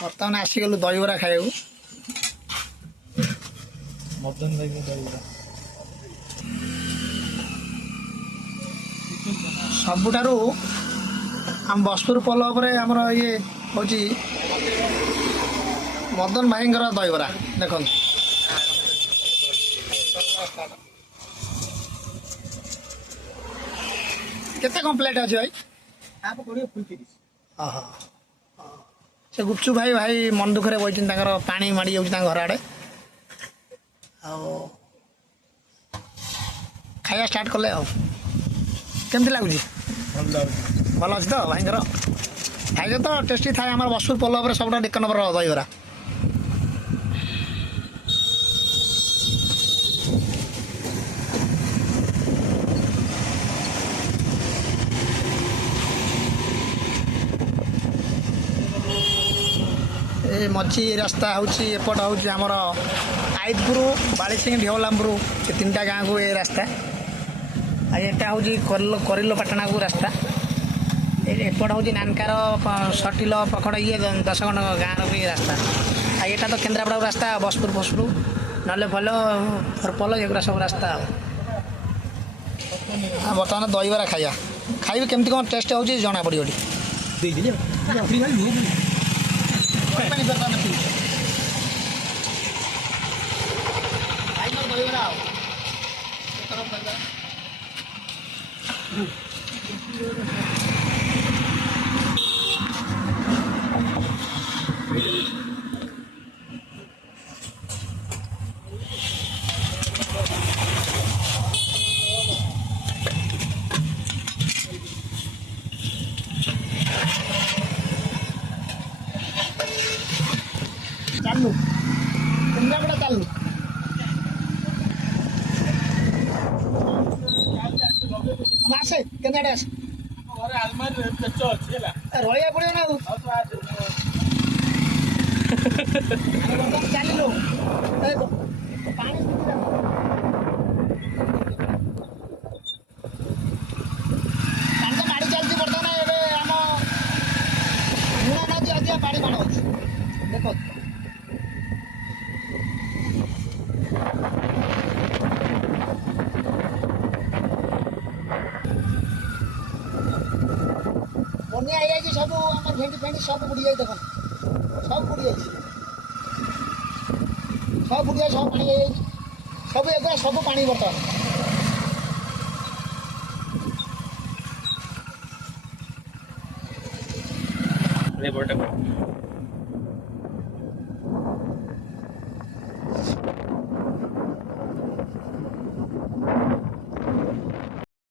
बर्तमान आसीगलु दहीबरा खाइबू मटन दहीबरा सबुठारु आम बसपुर पोल आमर ये हूँ मदन भाई दहीबरा देख केते कम प्लेट अच्छे भाई से गुपचुप भाई भाई मन दुखे बही पा माड़ी जाऊँ घर आड़े खाया स्टार्ट कले केमती लगुच भल अच्छे तो भाई खाइए तो टेस्टी थाए आम बसपुर पोल सब एक नंबर दहीबरा ए मझी रास्ता हूँ एपट हूँ आमर आईदपुर बालीसिंह ढेवलामपुर से 3टा गाँव को ये रास्ता यहाँ हूँ करिलो पाटना को रास्ता एपट हूँ नानकार सटिल पखड़ ये 10 गाँव भी रास्ता यहाँ तो केन्द्रापड़ा रास्ता बसपुर फसपुर ना भल फरपल एगुरा सब रास्ता बर्तमान दहीबरा खाइया खाइबे केमती कौन टेस्ट हो जना पड़ो चालू केन्द्रापड़ा चालू आसे केन्द्रापड़ा आसे रहा पड़े ना चलो पानी माड़ी चलती बर्तमान आम लुण नदी अधिक पानी माड़ देख बनिया आई सब आम भेंडी फेंडी सब बुड़ी जाए देख सब बुड़ी जाए सब बुड़ी जाए सब पानी सब एक सब पानी बर्तमान